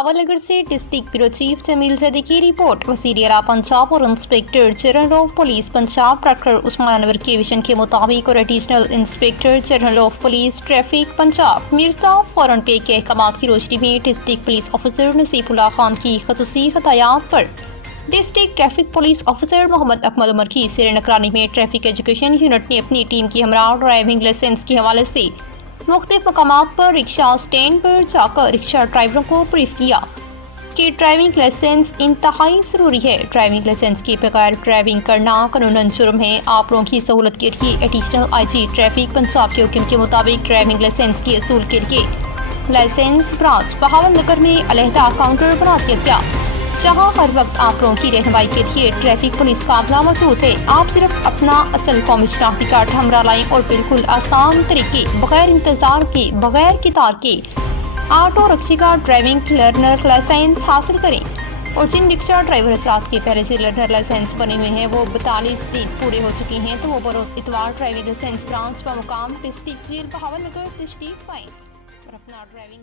बहावल नगर से district bureau chief Jamil Zaidi की रिपोर्ट। वज़ीर आला पंजाब और inspector general of police Punjab doctor Usman Anwar के विजन के मुताबिक और additional inspector general of police traffic Punjab Mirza फौरन पे के अहकाम की रोशनी में district police officer Naseebullah Khan की खसूसी हदायत पर district traffic police officer Mohammad Akmal Umar की ज़ेर निगरानी में ट्रैफिक एजुकेशन यूनिट ने अपनी टीम की हमरा ड्राइविंग लाइसेंस के हवाले से मुख्तलिफ मकामात पर रिक्शा स्टैंड पर जाकर रिक्शा ड्राइवरों को ब्रीफ किया कि ड्राइविंग लाइसेंस इंतहाई ज़रूरी है। ड्राइविंग लाइसेंस के बगैर ड्राइविंग करना कानूनन जुर्म है। आप लोगों की सहूलत के लिए एडिशनल IG ट्रैफिक पंजाब के हुक्म के मुताबिक ड्राइविंग लाइसेंस के असूल के लिए लाइसेंस ब्रांच बहावल नगर में अलहदा काउंटर बना दिया गया, जहां हर वक्त आप लोगों की रहनुमाई के लिए ट्रैफिक पुलिस काफिला मौजूद है। आप सिर्फ अपना असल कौमी शनाख्ती कार्ड हमरा लाएं और बिल्कुल आसान तरीके बगैर इंतजार के बगैर कितार के ऑटो रिक्शा का ड्राइविंग लर्नर लाइसेंस हासिल करें। और जिन रिक्शा ड्राइवर हज़रात के पहले से लर्नर लाइसेंस बने हुए हैं वो 42 दिन पूरे हो चुके हैं, तो वो बरोज़ इतवार ड्राइविंग लाइसेंस ब्रांच का मुकाम डिस्ट्रिक्ट जेल बहावल नगर तशरीफ पाएं और अपना ड्राइविंग